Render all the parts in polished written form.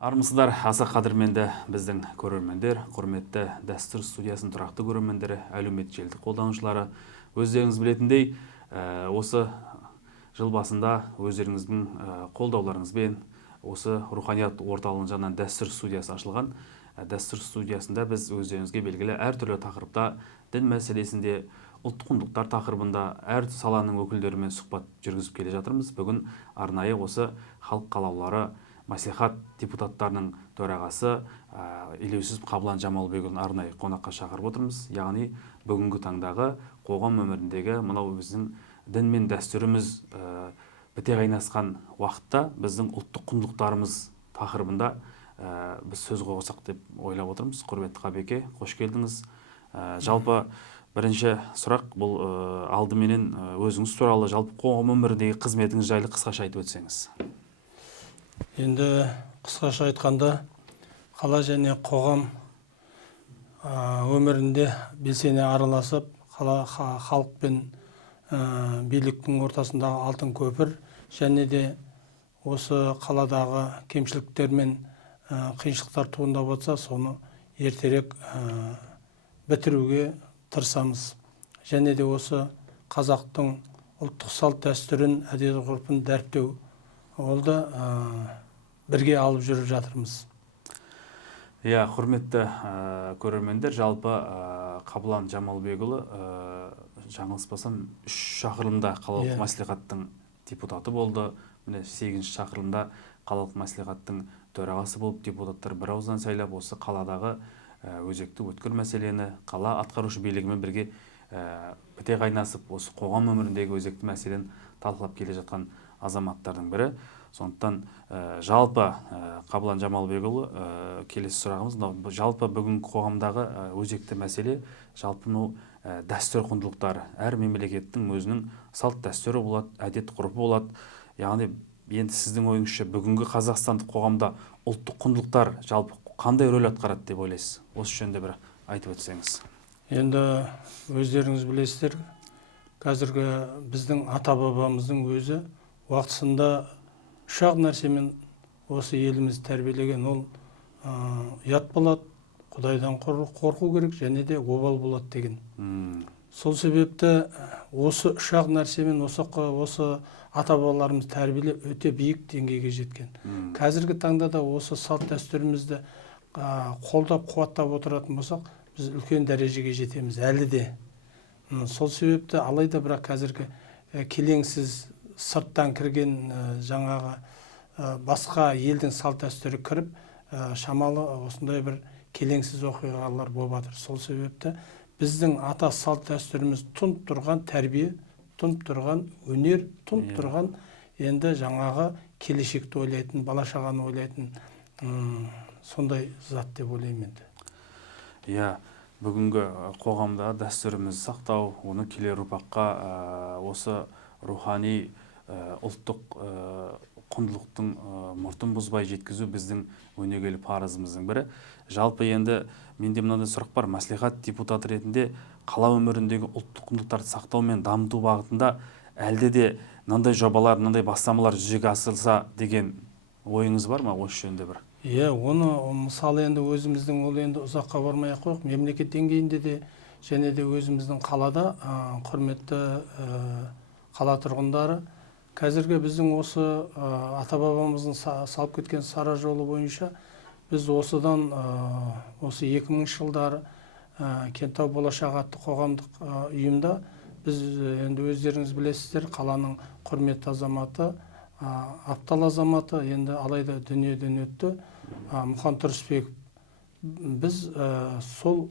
Армысыздар, аса қадірменді біздің көрермендер, құрметті дәстүр студиясының тұрақты көрермендері, әлеуметтік желі қолданушылары. Өздеріңіз білетіндей, осы жыл басында өздеріңіздің қолдауларыңызбен осы руханият орталығының жанынан дәстүр студиясы ашылған. Дәстүр студиясында біз өздеріңізге белгілі әртүрлі тақырыпта, дін мәселесінде, ұлттық құндылықтар тақырыбында әр саланың өкілдерімен сұхбат жүргізіп келе жатырмыз. Бүгін арнайы осы халық қалаулылары мәслихат депутаттарының төрағасы елеусіз Қабылан Жамалбекұлын арнайы қонаққа шақырып отырмыз. Яғни бүгінгі таңдағы қоғам өміріндегі мынау біздің дін мен дәстүріміз біте қайнасқан уақытта біздің ұлттық құндылықтарымыз тақырыбында біз сөз қозғасақ деп ойлап отырмыз. Құрметті Қабеке, қош келдіңіз. Жалпы бірінші сұрақ бұл алдыменен өзіңіз туралы жалпы қоғам өміріндегі қызметіңіз жайлы қысқаша айтып өтсеңіз. Енді қысқаша айтқанда, қала және қоғам өмірінде белсене араласып, халық пен биліктің ортасындағы алтын көпір, және де осы қаладағы кемшіліктер мен қиыншылықтар туындап отса, соны ертерек бітіруге тырысамыз. Және де осы қазақтың ұлттық салт дәстүрін, әдет ғұрпын дәріптеу, ол да бірге алып жүріп жатырмыз. Құрметті көрермендер, жалпы Қабылан Жамалбекұлы жаңылыспасам 3 шақырылымда қалалық мәслихаттың депутаты болды. Міне 8 шақырылымда қалалық мәслихаттың төрағасы болып, депутаттар бір ауыздан сайлап, осы қаладағы өзекті өткір мәселені қала атқарушы билігімен бірге біте қайнасып, осы қоғам өміріндегі өзекті мәселені талқылап келе жатқан азаматтардың бірі. Сондықтан жалпы Қабылан Жамалбекұлы, келесі сұрағымыз, жалпы бүгін қоғамдағы өзекті мәселе, жалпы дәстүр құндылықтар. Әр мемлекеттің өзінің салт дәстүрі болады, әдет ғұрпы болады. Яғни енді сіздің ойыңызша бүгінгі қазақстандық қоғамда ұлттық құндылықтар жалпы қандай рөл атқарады деп ойлайсыз? Осы жөнінде бір айтып өтсеңіз. Енді өздеріңіз білесіздер, қазіргі біздің ата-бабамыздың өзі уақытысында үш-ақ нәрсемен осы еліміз тәрбиелеген. Ол ұят болады, Құдайдан қорқу керек, және де обал болады деген. Сол себепті осы үш-ақ нәрсемен осы ата-бабаларымыз тәрбиелеп өте биік деңгейге жеткен. Қазіргі таңда да осы салт дәстүрімізді қолдап қуаттап отыратын болсақ, біз үлкен дәрежеге жетеміз әлі де. Сол себепті алайда бірақ қазіргі келеңсіз сырттан кірген жаңағы басқа елдің салт дәстүрі кіріп, шамалы осындай бір келеңсіз оқиғалар болып жатыр. Сол себепті біздің ата салт дәстүріміз тұнып тұрған тәрбие, тұнып тұрған өнер, тұнып тұрған енді жаңағы келешекті ойлайтын, бала-шағаны ойлайтын сондай зат деп ойлаймын енді. Бүгінгі қоғамда дәстүрімізді сақтау, оны келер ұрпаққа осы рухани ұлттық құндылықтың мұртын бұзбай жеткізу біздің өнегелі парызымыздың бірі. Жалпы енді менде мынандай сұрақ бар. Мәслихат депутаты ретінде қала өміріндегі ұлттық құндылықтарды сақтау мен дамыту бағытында әлде де мынандай жобалар, мынандай бастамалар жүзеге асырылса деген ойыңыз бар ма осы жөнінде бір? Оны мысалы енді өзіміздің ол енді ұзаққа бармай ақ қояйық, мемлекет деңгейінде де және де өзіміздің қалада құрметті қала тұрғындары, қазіргі біздің осы ата-бабамыздың салып кеткен сара жолы бойынша біз осыдан осы 2000 жылдары Кентау болашақ атты қоғамдық ұйымда біз енді өздеріңіз білесіздер, қаланың құрметті азаматы, аптал азаматы, енді алайда дүниеден өтті, Мұқан Тұрысбеков. Біз сол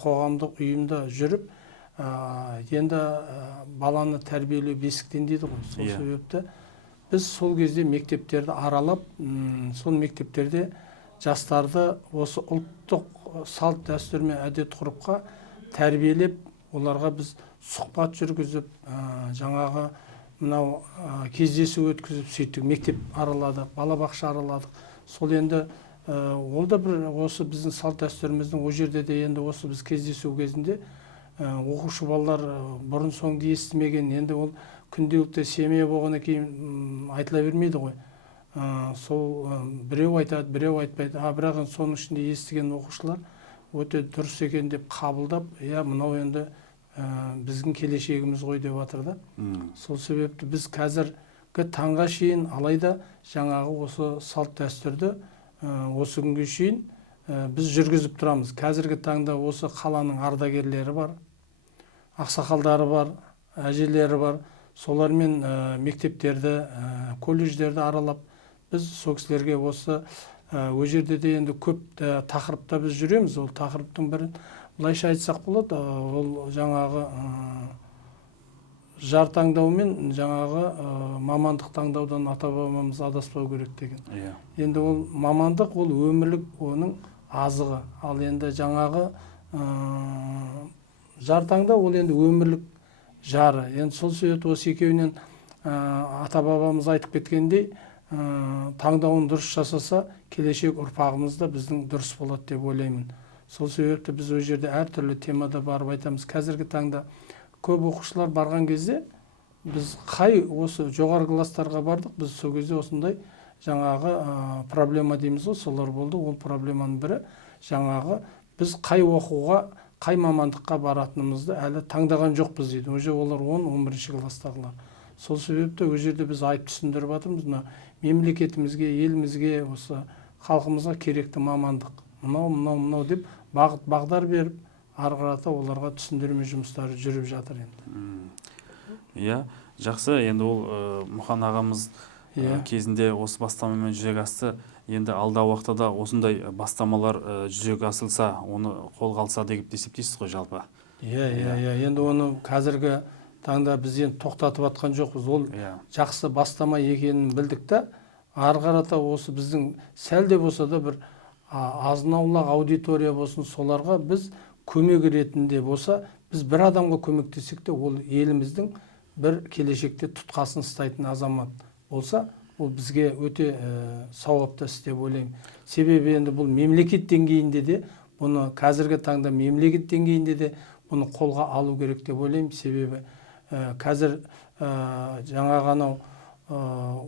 қоғамдық ұйымда жүріп, енді баланы тәрбиелеу бесіктен дейді ғой. Сол себепті біз сол кезде мектептерді аралап, сол мектептерде жастарды осы ұлттық салт дәстүр мен әдет ғұрыпқа тәрбиелеп, оларға біз сұхбат жүргізіп, жаңағы мынау кездесу өткізіп, сөйттік, мектеп араладық, балабақша араладық. Сол енді ол да бір осы біздің салт дәстүріміздің о жерде де енді осы біз кездесу кезінде оқушы балалар бұрын соңды естімеген, енді ол күнделікті семья болғаннан кейін айтыла бермейді ғой. сол біреу айтады, біреу айтпайды. Бірақ соның ішінде естіген оқушылар өте дұрыс екен деп қабылдап, мынау енді біздің келешегіміз ғой деп жатыр да. Сол себепті біз қазіргі таңға шейін, алайда жаңағы осы салт дәстүрді осы күнге шейін біз жүргізіп тұрамыз. Қазіргі таңда осы қаланың ардагерлері бар, ақсақалдары бар, әжелері бар. Солармен мектептерді, колледждерді аралап, біз сол кісілерге осы ол жерде де енді көп тақырыпта біз жүреміз. Ол тақырыптың бірін былайша айтсақ болады, ол жаңағы жар таңдау мен жаңағы мамандық таңдаудан ата-бабамыз адаспау керек деген. Енді ол мамандық, ол өмірлік оның азығы. Ал енді жаңағы жар таңдау, ол енді өмірлік жары. Енді сол себепті осы екеуінен ата-бабамыз айтып кеткендей, таңдауын дұрыс жасаса, келешек ұрпағымыз да біздің дұрыс болады деп ойлаймын. Сол себепті біз ол жерде әртүрлі темада барып айтамыз. Қазіргі таңда көп оқушылар барған кезде, біз қай осы жоғары класстарға бардық, біз сол кезде осындай жаңағы проблема дейміз ғой, солар болды. Ол проблеманың бірі жаңағы біз қай оқуға, қай мамандыққа баратынымызды әлі таңдаған жоқпыз дейді. Уже олар 10-11 класстағылар. Сол себепті ол жерде біз айтып түсіндіріп жатырмыз, мемлекетімізге, елімізге, осы халқымызға керекті мамандық мынау деп бағыт бағдар беріп, ары қарата оларға түсіндірме жұмыстары жүріп жатыр енді. Жақсы. Енді ол Мұқан ағамыз кезінде осы бастамамен жүзеге асты. Енді алдағы уақытта да осындай бастамалар жүзеге асылса, оны қолға алса деп есептейсіз ғой жалпы? Енді оны қазіргі таңда біз енді тоқтатып атқан жоқпыз. Ол жақсы бастама екенін білдік та, ары қарата осы біздің сәл де болса да бір азын-аулақ аудитория болсын, соларға біз көмек ретінде болса, біз бір адамға көмектесек те, ол еліміздің бір келешекте тұтқасын ұстайтын азамат болса, ол бізге өте сауапты іс деп ойлаймын. Себебі енді бұл мемлекет деңгейінде де, бұны қазіргі таңда мемлекет деңгейінде де бұны қолға алу керек деп ойлаймын. Себебі қазір жаңағы анау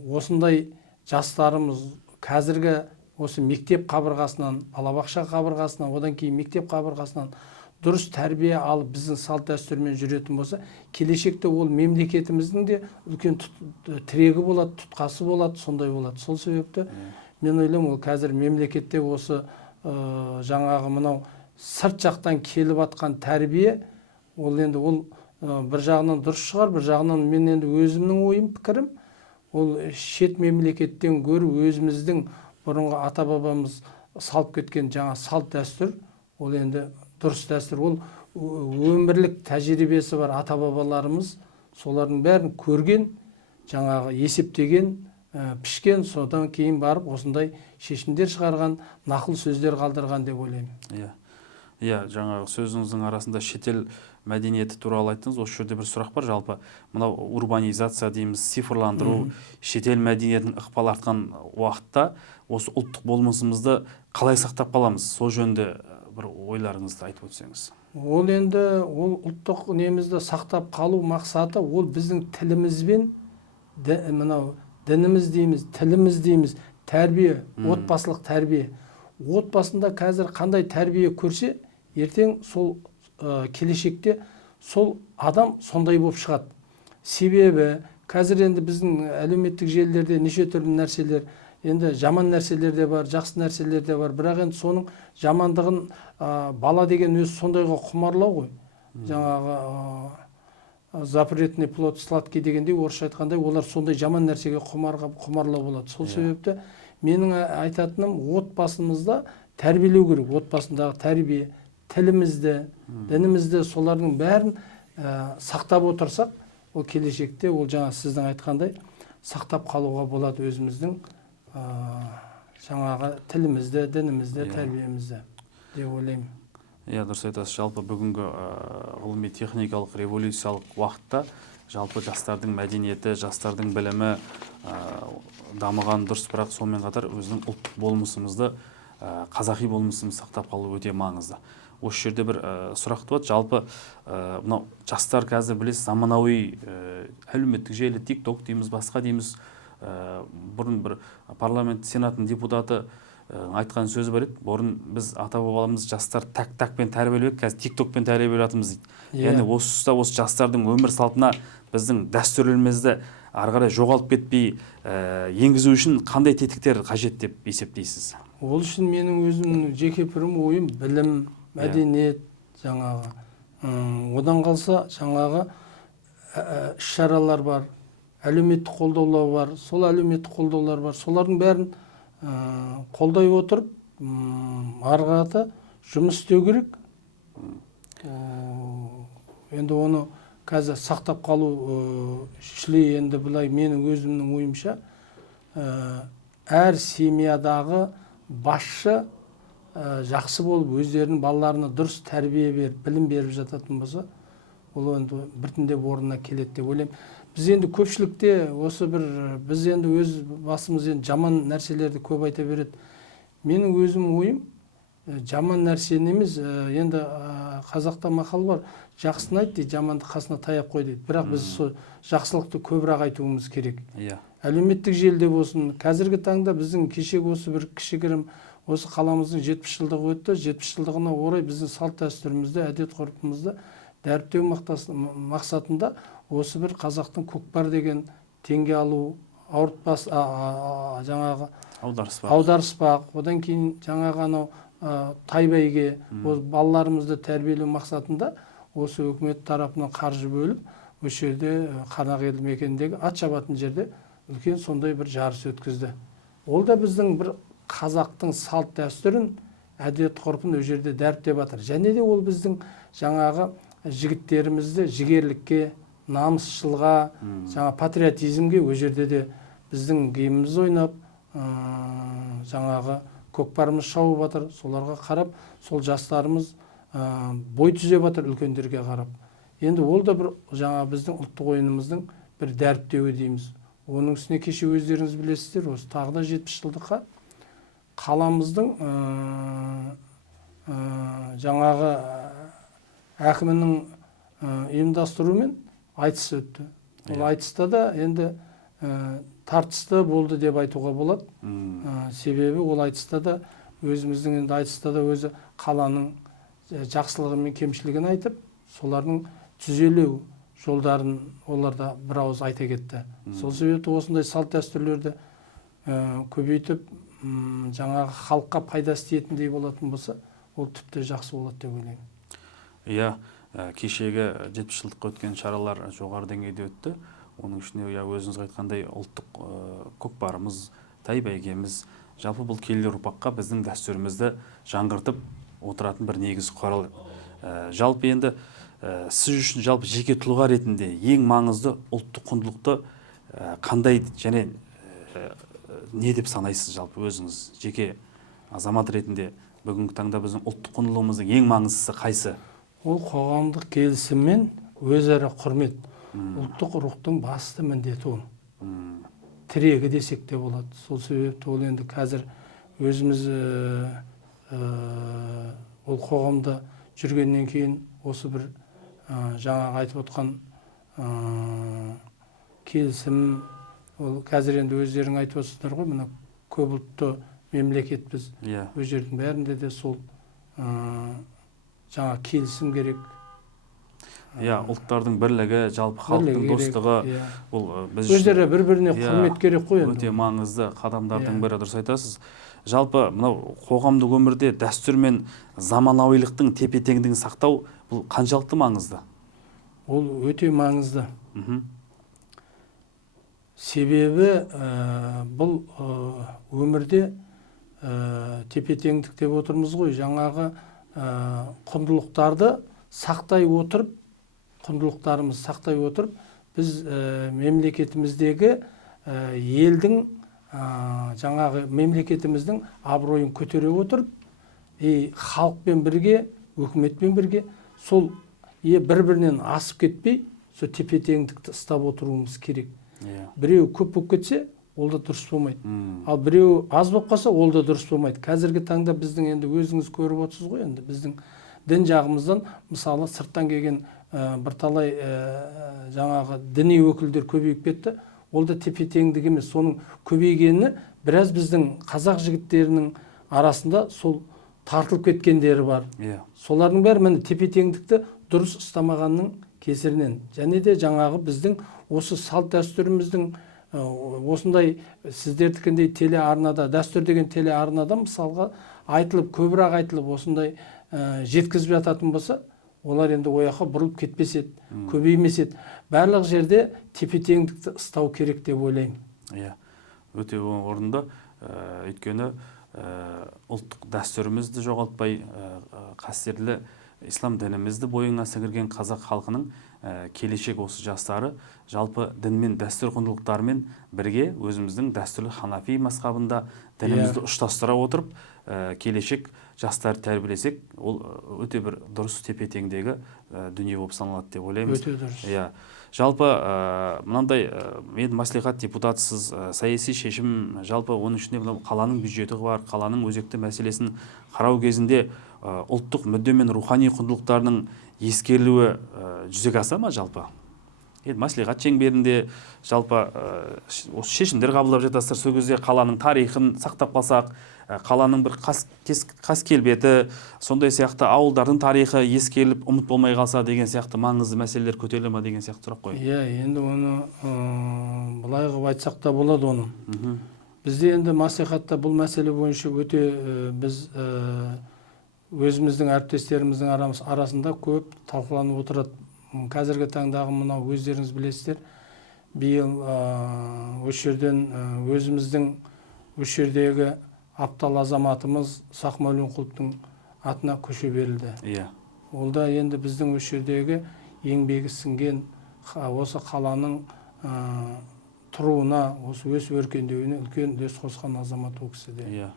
осындай жастарымыз қазіргі осы мектеп қабырғасынан, балабақша қабырғасынан, одан кейін мектеп қабырғасынан дұрыс тәрбие алып біздің салт дәстүрмен жүретін болса, келешекте ол мемлекетіміздің де үлкен тірегі болады, тұтқасы болады, сондай болады. Сол себепті мен ойлаймын, ол қазір мемлекетте осы жаңағы мынау сырт жақтан келіп атқан тәрбие, ол енді ол бір жағынан дұрыс шығар, бір жағынан мен енді өзімнің ойым, пікірім, ол шет мемлекеттен гөрі өзіміздің бұрынғы ата-бабамыз салып кеткен жаңа салт дәстүр, ол енді дұрыс дәстүр. Ол өмірлік тәжірибесі бар ата-бабаларымыз, солардың бәрін көрген, жаңағы есептеген, пішкен, содан кейін барып осындай шешімдер шығарған, нақыл сөздер қалдырған деп ойлаймын. Жаңағы сөзіңіздің арасында шетел мәдениеті туралы айттыңыз. Осы жерде бір сұрақ бар. Жалпы мынау урбанизация дейміз, цифрландыру, шетел мәдениетінің ықпалы артқан уақытта осы ұлттық болмысымызды қалай сақтап қаламыз? Сол жөнінде бір ойларыңызды айтып өтсеңіз. Ол енді ол ұлттық немізді сақтап қалу мақсаты, ол біздің тілімізбен, мынау дініміз дейміз, тіліміз дейміз, тәрбие, отбасылық тәрбие. Отбасында қазір қандай тәрбие көрсе, ертең сол келешекте сол адам сондай болып шығады. Себебі қазір енді біздің әлеуметтік желілерде неше түрлі нәрселер, енді жаман нәрселер де бар, жақсы нәрселер де бар. Бірақ енді соның жамандығын бала деген өзі сондайға құмарлау ғой. Жаңағы запретный плод сладкий дегендей, орысша айтқандай, олар сондай жаман нәрсеге құмарлау болады. Сол себепті менің айтатыным, отбасымызда тәрбиелеу керек. Отбасындағы тәрбие, тілімізді, дінімізді, солардың бәрін сақтап отырсақ, ол келешекте, ол жаңа сіздің айтқандай, сақтап қалуға болады өзіміздің жаңағы тілімізді, дінімізді, тәрбиемізді деп ойлаймын. Дұрыс айтасыз. Жалпы бүгінгі ғылыми техникалық революциялық уақытта жалпы жастардың мәдениеті, жастардың білімі дамыған дұрыс, бірақ сонымен қатар өзінің ұлттық болмысымызды, қазақи болмысымызды сақтап қалу өте маңызды. Осы жерде бір сұрақ туады. Жалпы мынау жастар қазір білесіз, заманауи әлеуметтік желі, TikTok дейміз, басқа дейміз, бұрын бір парламент сенатының депутаты айтқан сөзі бар еді. Бұрын біз ата бабаларымыз жастар так-такпен тәрбиелеп, қазір тик-токпен тәрбиелеп жатырмыз дейді. Яғни осы тұста осы жастардың өмір салтына біздің дәстүрлерімізді ары қарай жоғалып кетпей енгізу үшін қандай тетіктер қажет деп есептейсіз? Ол үшін менің өзімнің жеке пірім ойым білім, мәдениет жаңағы. Одан қалса жаңағы іс-шаралар бар, әлеуметтік қолдаулар бар, сол әлеуметтік қолдаулар бар. Солардың бәрін қолдай отырып, арғаты жұмыс істеу керек. Енді оны қазір сақтап қалу шілей енді бұлай менің өзімнің ойымша әр семьядағы басшы жақсы болып өздерінің балаларына дұрыс тәрбие беріп, білім беріп жататын болса, ол енді біртіндеп орнына келеді деп ойлаймын. Біз енді көпшілікте осы біз енді өз басымыз енді жаман нәрселерді көп айта береді. Менің өзім ойым, жаман нәрсені емес, енді қазақта мақал бар, жақсыны айт дейді, жаманды қасына таяп қой дейді. Бірақ біз сол жақсылықты көбірек айтуымыз керек. Әлеуметтік желіде болсын, қазіргі таңда біздің кешегі осы бір кішігірім осы қаламыздың 70 жылдығы өтті. 70 жылдығына орай біздің салт дәстүрімізді, әдет ғұрпымызды дәріптеу мақсатында осы бір қазақтың көкпар деген теңге алу, ауыртпас жаңағы аударыспақ, одан кейін жаңағы анау тайбайге балаларымызды тәрбиелеу мақсатында осы үкімет тарапынан қаржы бөліп, осы жерде Қанақ елді мекеніндегі ат шабатын жерде үлкен сондай бір жарыс өткізді. Ол да біздің бір қазақтың салт дәстүрін, әдет ғұрпын ол жерде дәріптеп жатыр. Және де ол біздің жаңағы жігіттерімізді жігерлікке, намысшылға, жаңа патриотизмге ол жерде де біздің гимніміз ойнап, жаңағы көкпарымыз шауып жатыр. Соларға қарап, сол жастарымыз бой түзеп жатыр үлкендерге қарап. Енді ол да бір жаңа біздің ұлттық ойынымыздың бір дәріптеуі дейміз. Оның үстіне кеше өздеріңіз білесіздер, осы тағы да 70 жылдыққа қаламыздың жаңағы әкімінің ұйымдастыруымен айтыс өтті. Ол айтыста да енді тартысты болды деп айтуға болады. Себебі ол айтыста да өзіміздің енді айтыста да өзі қаланың жақсылығы мен кемшілігін айтып, солардың түзелеу жолдарын оларда бір ауыз айта кетті. Сол себепті осындай салт дәстүрлерді көбейтіп, жаңағы халыққа пайдасы тиетіндей болатын болса, ол тіпті жақсы болады деп ойлаймын. Иә, кешегі 70 жылдыққа өткен шаралар жоғары деңгейде өтті. Оның ішінде өзіңіз айтқандай ұлттық көкпарымыз, тайбәйгеміз, жалпы бұл келер ұрпаққа біздің дәстүрімізді жаңғыртып отыратын бір негіз құрал. Жалпы енді сіз үшін жалпы жеке тұлға ретінде ең маңызды ұлттық құндылықты қандай және не деп санайсыз жалпы өзіңіз жеке азамат ретінде бүгінгі таңда біздің ұлттық құндылығымыздың ең маңыздысы қайсы? Ол қоғамдық келісім мен өзара құрмет. Ұлттық рухтың басты міндеті ол. Тірегі десек те болады. Сол себепті ол енді қазір өзіміз ол қоғамда жүргеннен кейін осы бір жаңағы айтып отқан келісім, ол қазір енді өздерің айтып отырсыздар ғой, мына көп ұлтты мемлекетпіз. Өз жердің бәрінде де сол жаңа келісім керек. Ұлттардың бірлігі, жалпы халықтың достығы, бұл біз өздері бір-біріне құрмет керек қой. Өте маңызды қадамдардың бірі, дұрыс айтасыз. Жалпы мынау қоғамдық өмірде дәстүр мен заманауилықтың тепе-теңдігін сақтау бұл қаншалықты маңызды? Ол өте маңызды. Себебі бұл өмірде тепе-теңдік деп отырмыз ғой, жаңағы құндылықтарды сақтай отырып, құндылықтарымыз сақтай отырып, біз мемлекетіміздегі елдің жаңағы мемлекетіміздің абыройын көтере отырып, халықпен бірге, өкіметпен бірге, сол бір-бірінен асып кетпей, сол тепе-теңдікті ұстап отыруымыз керек. Біреу көп болып кетсе, ол да дұрыс болмайды. Ал біреу аз болып қалса, ол да дұрыс болмайды. Қазіргі таңда біздің енді өзіңіз көріп отырсыз ғой, енді біздің дін жағымыздан, мысалы, сырттан келген бірталай жаңағы діни өкілдер көбейіп кетті. ол да тепе теңдік емес. Соның көбейгені біраз біздің қазақ жігіттерінің арасында сол тартылып кеткендері бар. Солардың бәрі міне тепе теңдікті дұрыс ұстамағанның кесірінен. Және де жаңағы біздің осы салт дәстүріміздің осындай сіздердікіндей телеарнада, дәстүр деген телеарнада мысалға айтылып, көбірек айтылып, осындай жеткізіп жататын болса, олар енді ояққа бұрылып кетпес еді, көбеймес еді. Барлық жерде тепе-теңдікті ұстау керек деп ойлаймын. Иә, өте орынды. Өйткені ұлттық дәстүрімізді жоғалтпай, қастерлі ислам дінімізді бойына сіңірген қазақ халқының келешек осы жастары жалпы дін мен дәстүр құндылықтарымен бірге өзіміздің дәстүрлі ханафи мазхабында дінімізді ұштастыра отырып келешек жастар тәрбиелесек, ол өте бір дұрыс тепе-теңдегі дүние болып саналады деп ойлаймыз. Өте дұрыс. Иә. Жалпы мынандай мен мәслихат депутатысыз, саяси шешім, жалпы оның ішінде қаланың бюджеті бар, қаланың өзекті мәселесін қарау кезінде ұлттық мүдде мен рухани құндылықтарының ескерілуі жүзеге аса ма жалпы? Мәслихат шеңберінде жалпы осы шешімдер қабылдап жатасыздар. Сол кезде қаланың тарихын сақтап қалсақ, қаланың бір қас келбеті, сондай сияқты ауылдардың тарихы ескеріліп ұмыт болмай қалса деген сияқты маңызды мәселелер көтеріле ме деген сияқты сұрақ қой. Иә, енді оны былай қылып айтсақ та болады оны. Бізде енді мәслихатта бұл мәселе бойынша өте біз өзіміздің әріптестеріміздің арасында көп талқыланып отырады. Қазіргі таңдағы мынау өздеріңіз білесіздер, биыл осы жерден өзіміздің осы жердегі аптал азаматымыз Сақмәулинқұловтың атына көше берілді. Ол да енді біздің осы жердегі еңбегі сіңген осы қаланың тұруына, осы өс өркендеуіне үлкен үлес қосқан азамат ол кісі де.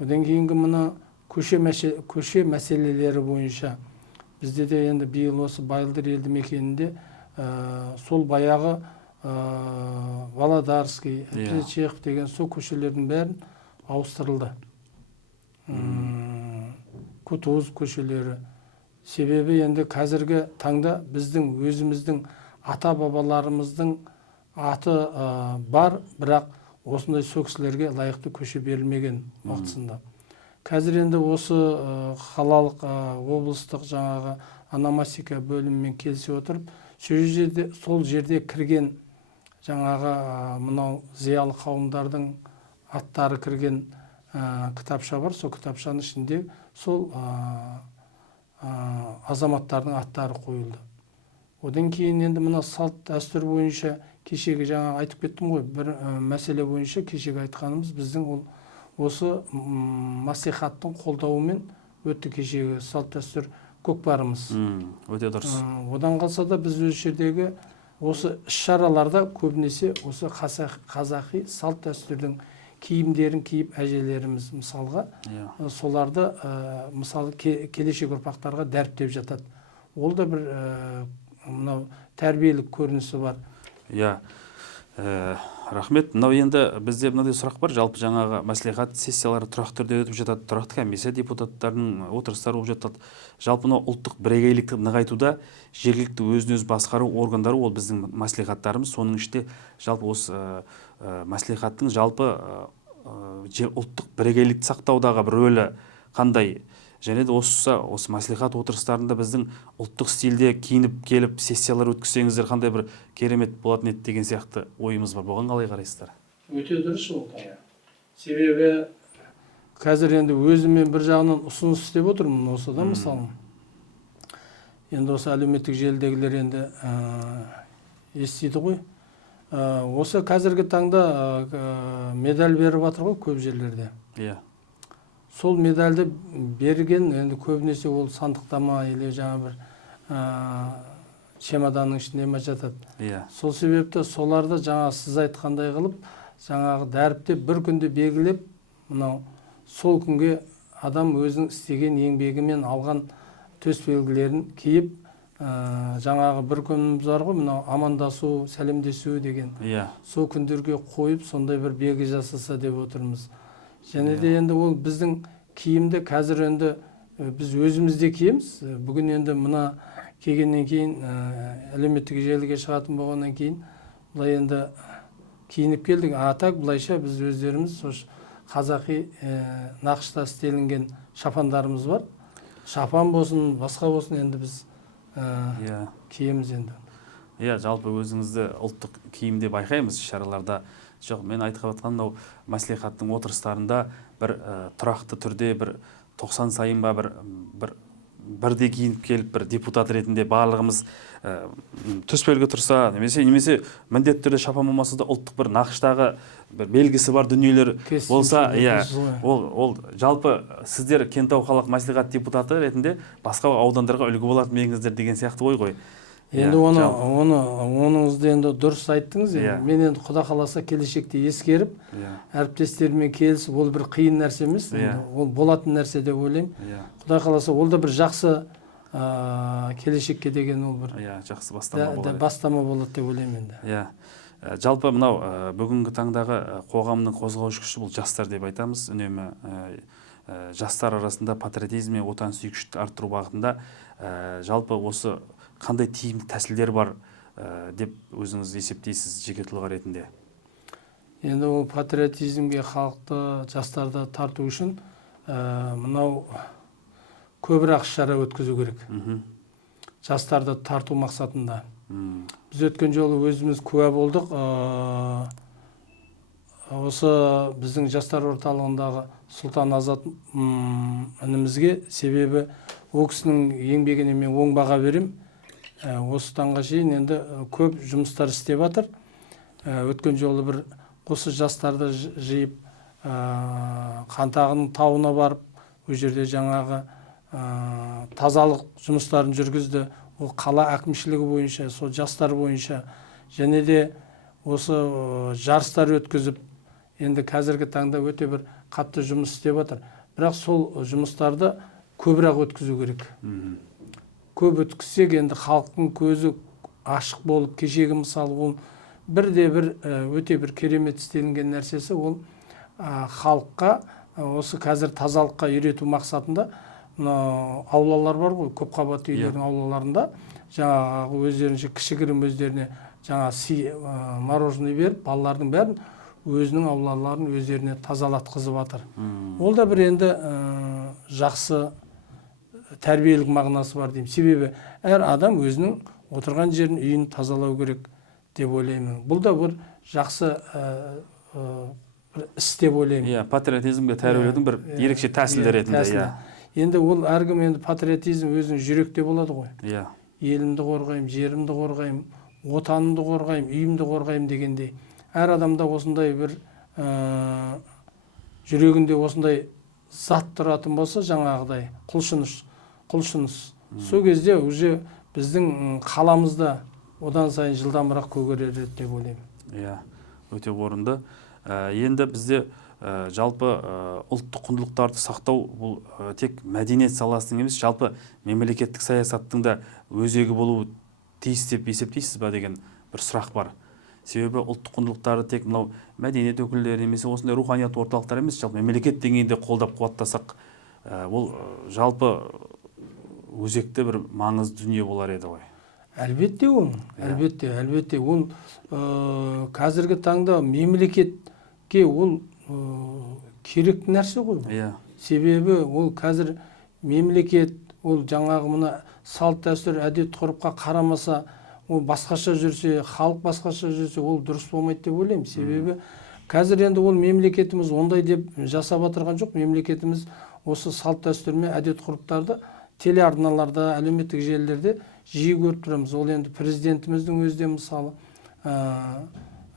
Одан кейінгі мына көше мәселелері бойынша бізде де енді биыл осы Байылдыр елді мекенінде сол баяғы Володарский, Плечехов деген сол көшелердің бәрін ауыстырылды. Кутуз көшелері. Себебі енді қазіргі таңда біздің өзіміздің ата-бабаларымыздың аты бар, бірақ осындай сол кісілерге лайықты көше берілмеген уақытысында. Қазір енді осы қалалық облыстық жаңағы ономастика бөлімімен келісе отырып, сол жерде кірген жаңағы мынау зиялы қауымдардың аттары кірген кітапша бар. Сол кітапшаның ішінде сол азаматтардың аттары қойылды. Одан кейін енді мына салт дәстүр бойынша кешегі жаңа айтып кеттім ғой, бір мәселе бойынша кешегі айтқанымыз біздің ол осы мәслихаттың қолдауымен өтті кешегі салт дәстүр көкпарымыз. Өте дұрыс. Одан қалса да біз өз жердегі осы іс-шараларда көбінесе осы қазақи салт дәстүрдің киімдерін киіп әжелеріміз мысалға соларды мысалы келешек ұрпақтарға дәріптеп жатады. Ол да бір мынау тәрбиелік көрінісі бар. Рахмет. Мынау енді бізде мынандай сұрақ бар. Жалпы жаңағы мәслихат сессиялары тұрақты түрде өтіп жатады. Тұрақты комиссия депутаттарының отырыстары болып жатады. Жалпы мынау ұлттық бірегейлікті нығайтуда жергілікті өзін-өзі басқару органдары ол біздің мәслихаттарымыз. Соның ішінде жалпы осы мәслихаттың жалпы ұлттық бірегейлікті сақтаудағы бір рөлі қандай? Және де осы мәслихат отырыстарында біздің ұлттық стильде киініп келіп сессиялар өткізсеңіздер қандай бір керемет болатын еді деген сияқты ойымыз бар. Бұған қалай қарайсыздар? Өте дұрыс ол. Себебі қазір енді өзімен бір жағынан ұсыныс істеп отырмын осыдан мысалы. Енді осы әлеуметтік желідегілер енді естиді ғой. Осы қазіргі таңда медаль беріп жатыр ғой көп жерлерде. Сол медальді берген енді көбінесе ол сандықтама или жаңа бір чемоданның ішінде ме жатады. Сол себепті соларды жаңа сіз айтқандай қылып, жаңағы дәріптеп бір күнде белгілеп, мынау сол күнге адам өзінің істеген еңбегімен алған төс белгілерін киіп, жаңағы бір күніміз бар ғой, мынау амандасу, сәлемдесу деген. Сол күндерге қойып, сондай бір белгі жасаса деп отырмыз. Және де енді ол біздің киімді қазір енді біз өзімізде киеміз. Бүгін енді мына келгеннен кейін әлеуметтік желіге шығатын болғаннан кейін бұлай енді киініп келдік. А так былайша біз өздеріміз қазақи нақышта істелінген шапандарымыз бар. Шапан болсын, басқа болсын, енді біз киеміз енді. Иә, жалпы өзіңізді ұлттық киімде байқаймыз шараларда. Жоқ, мен айтып жатқан мынау мәслихаттың отырыстарында бір тұрақты түрде бір 90 сайын ба бірде киініп келіп бір депутат ретінде барлығымыз төсбелгі тұрса, немесе міндетті түрде шапан болмаса да ұлттық бір нақыштағы бір белгісі бар дүниелер болса, иә, ол жалпы сіздер Кентау қалалық мәслихат депутаты ретінде басқа аудандарға үлгі болатын едіңіздер деген сияқты ой ғой. Енді оныңызды енді дұрыс айттыңыз. Мен енді Құда қаласа келешекте ескеріп, әріптестерімен келісіп, ол бір қиын нәрсе емес, ол болатын нәрсе деп ойлаймын. Құда қаласа ол да бір жақсы келешекке деген ол бір жақсы бастама болады деп ойлаймын енді. Жалпы мынау бүгінгі таңдағы қоғамның қозғаушы күші бұл жастар деп айтамыз. Үнемі жастар арасында патриотизм мен отансүйгіштікті арттыру бағытында жалпы осы қандай тиімді тәсілдер бар деп өзіңіз есептейсіз жеке тұлға ретінде? Енді ол патриотизмге халықты, жастарды тарту үшін мынау көбірек шара өткізу керек. Жастарды тарту мақсатында. Біз өткен жолы өзіміз куә болдық. Осы біздің жастар орталығындағы Сұлтан Азат інімізге, себебі ол кісінің еңбегіне мен оң баға берем. Осы таңға шейін енді көп жұмыстар істеп жатыр. Өткен жолы бір осы жастарды жиып Қантағының тауына барып, ол жерде жаңағы тазалық жұмыстарын жүргізді. Ол қала әкімшілігі бойынша, сол жастар бойынша, және де осы жарыстар өткізіп, енді қазіргі таңда өте бір қатты жұмыс істеп жатыр. Бірақ сол жұмыстарды көбірек өткізу керек. Көп өткізсек, енді халықтың көзі ашық болып, кешегі мысалы ол бірде-бір өте бір керемет істелінген нәрсесі, ол халыққа осы қазір тазалыққа үйрету мақсатында аулалар бар ғой, көп қабатты үйлердің аулаларында жаңағы өздерінше кішігірім өздеріне жаңа мороженое беріп, балалардың бәрін өзінің аулаларын өздеріне тазалатқызып жатыр. Ол да бір енді жақсы тәрбиелік мағынасы бар деймін. Себебі әр адам өзінің отырған жерін, үйін тазалау керек деп ойлаймын. Бұл да бір жақсы іс деп ойлаймын. Патриотизмге тәрбиелеудің бір ерекше тәсілі ретінде. Енді ол әркім енді патриотизм өзінің жүректе болады ғой. Елімді қорғаймын, жерімді қорғаймын, отанымды қорғаймын, үйімді қорғаймын дегендей. Әр адамда осындай бір жүрегінде осындай зат тұратын болса, жаңағыдай құлшыныс. Сол кезде уже біздің қаламызда одан сайын жылдамырақ көгереді деп ойлаймын. Өте орынды. Енді бізде жалпы ұлттық құндылықтарды сақтау бұл тек мәдениет саласының емес, жалпы мемлекеттік саясаттың да өзегі болуы тиіс деп есептейсіз ба деген бір сұрақ бар. Себебі ұлттық құндылықтарды тек мынау мәдениет өкілдері немесе осындай руханият орталықтар емес, жалпы мемлекет деңгейінде қолдап қуаттасақ, ол жалпы өзекті бір маңызды дүние болар еді ғой. Әлбетте ол, әлбетте ол қазіргі таңда мемлекетке ол керек нәрсе ғой. Себебі ол қазір мемлекет, ол жаңағы мына салт дәстүр, әдет ғұрыпқа қарамаса, ол басқаша жүрсе, халық басқаша жүрсе, ол дұрыс болмайды деп ойлаймын. Себебі қазір енді ол мемлекетіміз ондай деп жасап отырған жоқ. Мемлекетіміз осы салт дәстүр мен әдет ғұрыптарды телеарналарда, әлеуметтік желілерде жиі көріп тұрамыз. Ол енді президентіміздің өзі де мысалы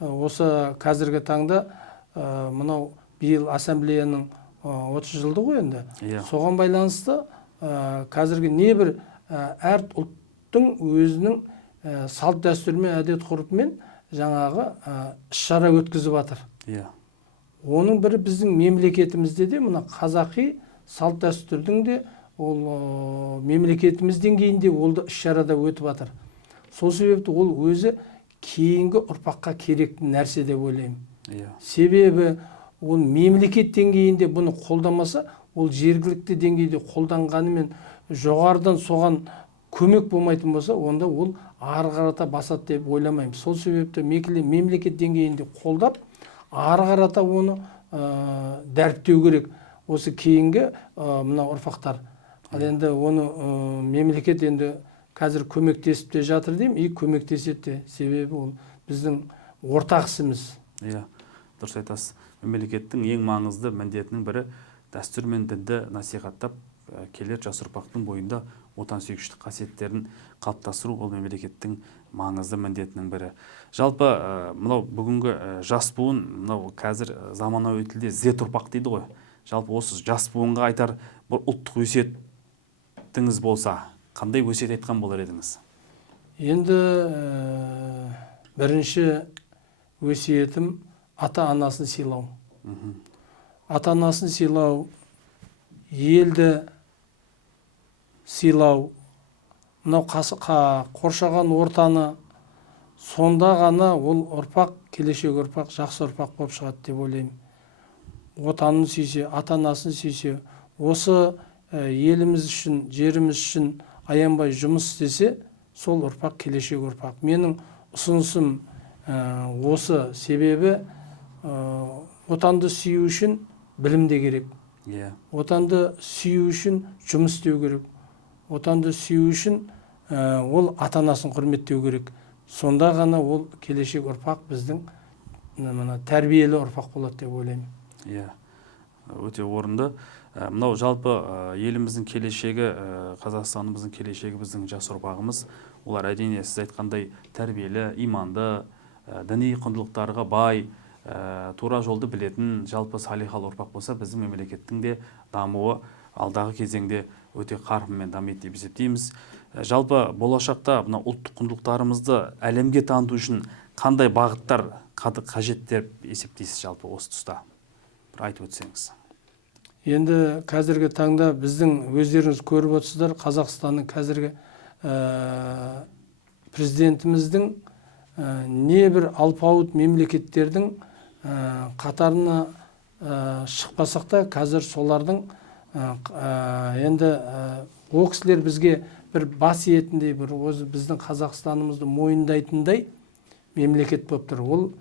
осы қазіргі таңда мынау биыл ассамблеяның 30 жылды ғой енді. Соған байланысты қазіргі небір әр ұлттың өзінің салт дәстүрмен, әдет ғұрпымен жаңағы іс-шара өткізіп жатыр. Оның бірі біздің мемлекетімізде де мына қазақи салт дәстүрдің де ол мемлекетіміз деңгейінде ол да іс-шарада өтіп жатыр. Сол себепті ол өзі кейінгі ұрпаққа керекті нәрсе деп ойлаймын. Себебі ол мемлекет деңгейінде бұны қолдамаса, ол жергілікті деңгейде қолданғанымен жоғарыдан соған көмек болмайтын болса, онда ол ары қарата басады деп ойламаймын. Сол себепті мемлекет деңгейінде қолдап, ары қарата оны дәріптеу керек. Осы кейінгі мына ұрпақтар. Ал енді оны мемлекет енді қазір көмектесіп те жатыр деймін, и көмектеседі де. Себебі ол біздің ортақ ісіміз. Иә, дұрыс айтасыз. Мемлекеттің ең маңызды міндетінің бірі дәстүр мен дінді насихаттап, келер жас ұрпақтың бойында отансүйгіштік қасиеттерін қалыптастыру ол мемлекеттің маңызды міндетінің бірі. Жалпы мынау бүгінгі жас буын, мынау қазір заманауи тілде Z ұрпақ дейді ғой. Жалпы осы жас буынға айтар бір ұлттық өсиетіңіз болса, қандай өсиет айтқан болар едіңіз? Енді бірінші өсиетім ата-анасын сыйлау. Ата-анасын сыйлау, елді сыйлау, мынау қоршаған ортаны, сонда ғана ол ұрпақ, келешек ұрпақ, жақсы ұрпақ болып шығады деп ойлаймын. Отанын сүйсе, ата-анасын сүйсе, осы еліміз үшін, жеріміз үшін аянбай жұмыс істесе, сол ұрпақ келешек ұрпақ. Менің ұсынысым осы. Себебі отанды сүю үшін білім де керек. Отанды сүю үшін жұмыс істеу керек. Отанды сүю үшін ол ата-анасын құрметтеу керек. Сонда ғана ол келешек ұрпақ біздің тәрбиелі ұрпақ болады деп ойлаймын. Иә, өте орынды. Мынау жалпы еліміздің келешегі, Қазақстанымыздың келешегі біздің жас ұрпағымыз. Олар әрине сіз айтқандай тәрбиелі, иманды, діни құндылықтарға бай, тура жолды білетін, жалпы салиқалы ұрпақ болса, біздің мемлекеттің де дамуы алдағы кезеңде өте қарқынмен дамиды деп есептейміз. Жалпы болашақта мына ұлттық құндылықтарымызды әлемге таныту үшін қандай бағыттар қажет деп есептейсіз жалпы осы тұста? Бір айтып өтсеңіз. Енді қазіргі таңда біздің өздеріңіз көріп отырсыздар, Қазақстанның қазіргі президентіміздің небір алпауыт мемлекеттердің қатарына шықпасақ та, қазір солардың енді о кісілер бізге бір бас иетіндей, бір біздің Қазақстанымызды мойындайтындай мемлекет болып тұр. Ол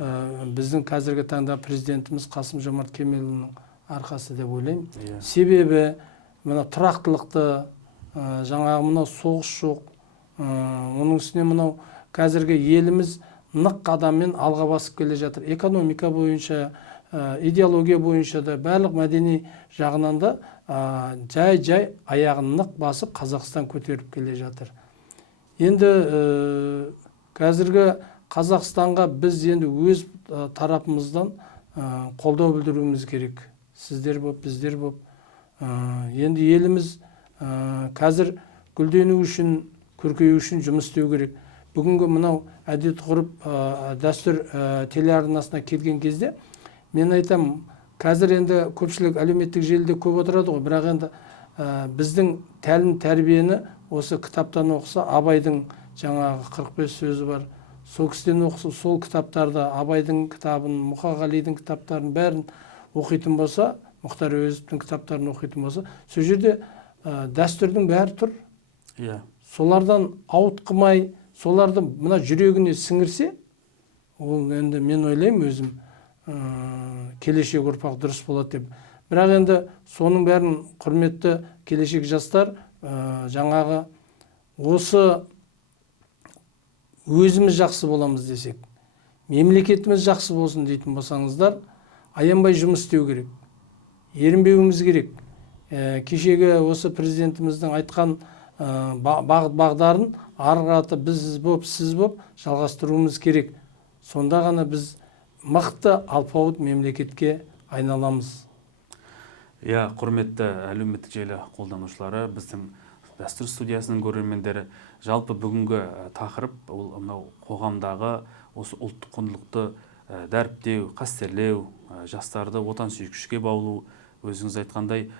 біздің қазіргі таңда президентіміз Қасым-Жомарт Кемелұлының арқасы деп ойлаймын. Себебі мына тұрақтылықты, жаңағы мынау соғыс жоқ, оның үстіне мынау қазіргі еліміз нық қадаммен алға басып келе жатыр. Экономика бойынша, идеология бойынша да, барлық мәдени жағынан да жай аяғын нық басып Қазақстан көтеріп келе жатыр. Енді қазіргі Қазақстанға біз енді өз тарапымыздан қолдау білдіруіміз керек. Сіздер боп, біздер боп. Енді еліміз қазір гүлдену үшін, көркею үшін жұмыс істеу керек. Бүгінгі мынау әдет ғұрып дәстүр телеарнасына келген кезде мен айтам, қазір енді көпшілік әлеуметтік желіде көп отырады ғой, бірақ енді біздің тәлім тәрбиені осы кітаптан оқыса, Абайдың жаңағы 45 сөзі бар. Сол кісіден оқыса, сол кітаптарды, Абайдың кітабын, Мұқағалидың кітаптарын бәрін оқитын болса, Мұхтар Әуезовтің кітаптарын оқитын болса, сол жерде дәстүрдің бәрі тұр. Солардан ауытқымай, соларды мына жүрегіне сіңірсе, ол енді мен ойлаймын өзім, келешек ұрпақ дұрыс болады деп. Бірақ енді соның бәрін құрметті келешек жастар, жаңағы осы өзіміз жақсы боламыз десек, мемлекетіміз жақсы болсын дейтін болсаңыздар, аянбай жұмыс істеу керек, ерінбеуіміз керек. Кешегі осы президентіміздің айтқан бағыт бағдарын ары қарата біз боп, сіз боп жалғастыруымыз керек. Сонда ғана біз мықты алпауыт мемлекетке айналамыз. Құрметті әлеуметтік желі қолданушылары, біздің дәстүр студиясының көрермендері, жалпы бүгінгі тақырып ол мынау қоғамдағы осы ұлттық құндылықты дәріптеу, қастерлеу, жастарды отансүйгіштікке баулу, өзіңіз айтқандай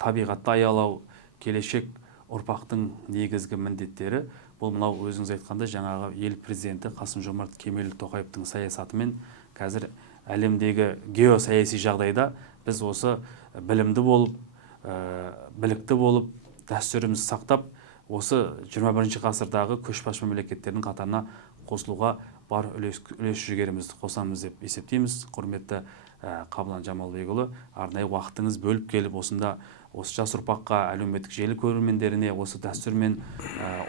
табиғатты аялау, келешек ұрпақтың негізгі міндеттері. Бұл мынау өзіңіз айтқандай жаңағы ел президенті Қасым-Жомарт Кемелұлы Тоқаевтың саясатымен қазір әлемдегі геосаяси жағдайда біз осы білімді болып, білікті болып, дәстүрімізді сақтап, осы 21 ғасырдағы көшбасшы мемлекеттердің қатарына қосылуға бар үлес жігерімізді қосамыз деп есептейміз. Құрметті Қабылан Жамалбекұлы, арнайы уақытыңыз бөліп келіп осында осы жас ұрпаққа, әлеуметтік желі көрермендеріне осы дәстүр мен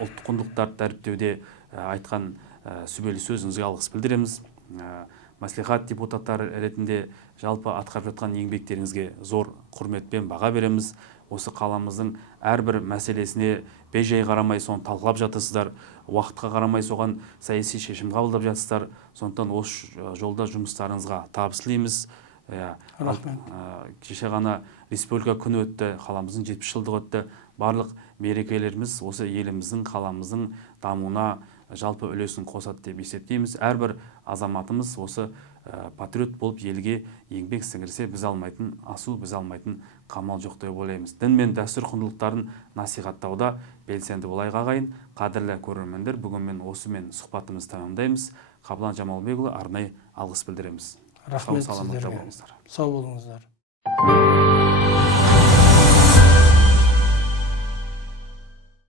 ұлттық құндылықтарды дәріптеуде айтқан сүбелі сөзіңізге алғыс білдіреміз. Мәслихат депутаттары ретінде жалпы атқарып жатқан еңбектеріңізге зор құрметпен баға береміз. Осы қаламыздың әрбір мәселесіне бей-жай қарамай соны талқылап жатырсыздар, уақытқа қарамай соған саяси шешім қабылдап жатырсыздар. Сондықтан осы жолда жұмыстарыңызға табыс тілейміз. Рахмет. Кеше ғана республика күні өтті, қаламыздың 70 жылдығы өтті. Барлық мерекелеріміз осы еліміздің, қаламыздың дамуына жалпы үлесін қосады деп есептейміз. Әрбір азаматымыз осы патриот болып елге еңбек сіңірсе, біз алмайтын асу, біз алмайтын қамал жоқ деп ойлаймыз. Дін мен дәстүр құндылықтарын насихаттауда белсенді болайық ағайын. Қадірлі көрермендер, бүгінмен осымен сұхбатымызды тәмамдаймыз. Қабылан Жамалбекұлы, арнайы алғыс білдіреміз. Рахмет Сау саламатта сіздерге. болыңыздар. Сау болыңыздар.